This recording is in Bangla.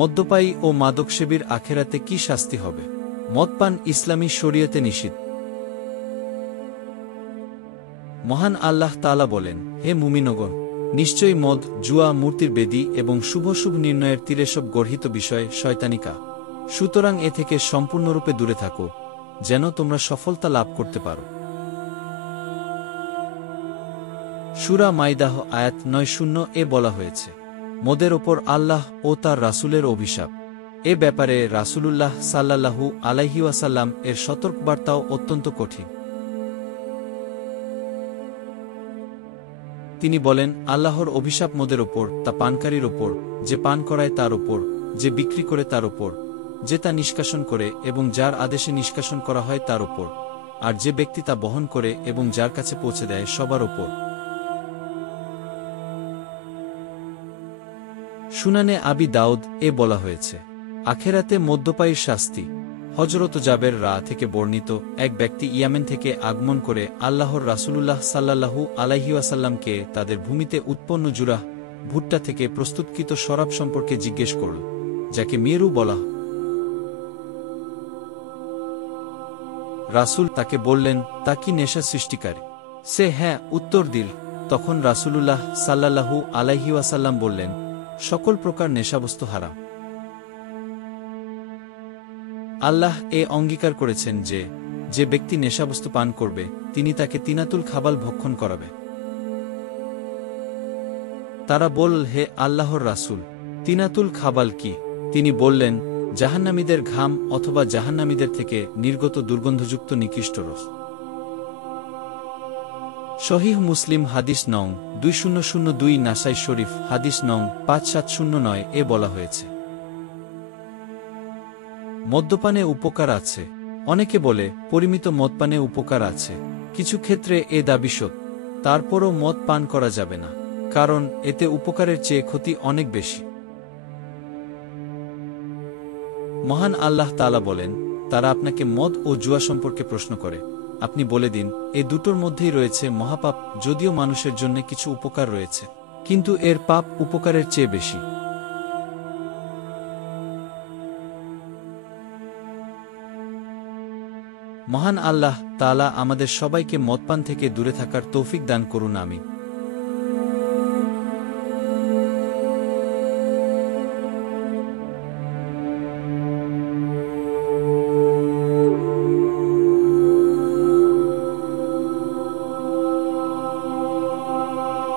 মদ্যপায়ী ও মাদকসেবীর আখেরাতে কি শাস্তি হবে? মদপান ইসলামী শরীয়তে নিষিদ্ধ। মহান আল্লাহ তাআলা বলেন, হে মুমিনগণ, নিশ্চয়ই মদ, জুয়া, মূর্তির বেদী এবং শুভ নির্ণয়ের তীরে সব গর্হিত বিষয় শয়তানিকা। সুতরাং এ থেকে সম্পূর্ণরূপে দূরে থাকো, যেন তোমরা সফলতা লাভ করতে পারো। সূরা মাইদাহ আয়াত ৯-০ বলা হয়েছে, মদের ওপর আল্লাহ ও তার রাসূলের অভিশাপ। এ ব্যাপারে রাসূলুল্লাহ সাল্লাল্লাহু আলাইহি ওয়াসাল্লাম এর সতর্কবার্তাও অত্যন্ত কঠিন। তিনি বলেন, আল্লাহর অভিশাপ মদের ওপর, তা পানকারীর ওপর, যে পান করায় তার ওপর, যে বিক্রি করে তার ওপর, যে তা নিষ্কাশন করে এবং যার আদেশে নিষ্কাশন করা হয় তার ওপর, আর যে ব্যক্তি তা বহন করে এবং যার কাছে পৌঁছে দেয় সবার ওপর। সুনানে আবি দাউদ বলা হয়েছে, আখেরাতে মদ্যপায়ীর শাস্তি। হযরত জাবের থেকে বর্ণিত, এক ব্যক্তি ইয়ামেন থেকে আগমন করে আল্লাহর রাসূলুল্লাহ সাল্লাল্লাহু আলাইহি ওয়াসাল্লামকে তাদের ভূমিতে উৎপন্ন জুরাহ, ভুট্টা থেকে প্রস্তুতকৃত শরাব সম্পর্কে জিজ্ঞেস করল, যাকে মেরু বলা হয়। রাসূল তাকে বললেন, তা কি নেশা সৃষ্টিকারী? সে হ্যাঁ উত্তর দিল। তখন রাসূলুল্লাহ সাল্লাল্লাহু আলাইহি ওয়াসাল্লাম বললেন, সকল প্রকার নেশাবস্তু হারাম। আল্লাহ অঙ্গীকার করেছেন যে, যে ব্যক্তি নেশাবস্তু পান করবে, তিনি তাকে তিনাতুল খাবাল ভক্ষণ করাবে। তারা বলল, হে আল্লাহর রাসূল, তিনাতুল খাবাল কি? তিনি বললেন, জাহান্নামীদের ঘাম অথবা জাহান্নামীদের থেকে নির্গত দুর্গন্ধযুক্ত নিকৃষ্ট রস। সহিহ মুসলিম হাদিস নং ২০০২, নাসাই শরীফ হাদিস নং ৫৭০৯ বলা হয়েছে। মদ্যপানে উপকার আছে। অনেকে বলে, পরিমিত মদপানে উপকার আছে। কিছু ক্ষেত্রে দাবি সত্য। তারপরও মদ পান করা যাবে না, কারণ এতে উপকারের চেয়ে ক্ষতি অনেক বেশি। মহান আল্লাহ তাআলা বলেন, তারা আপনাকে মদ ও জুয়া সম্পর্কে প্রশ্ন করে। আপনি বলে দিন, এ দুটোর মধ্যেই রয়েছে মহাপাপ। যদিও মানুষের জন্য কিছু উপকার রয়েছে, কিন্তু এর পাপ উপকারের চেয়ে বেশি। মহান আল্লাহ তাআলা আমাদের সবাইকে মদপান থেকে দূরে থাকার তৌফিক দান করুন, আমিন।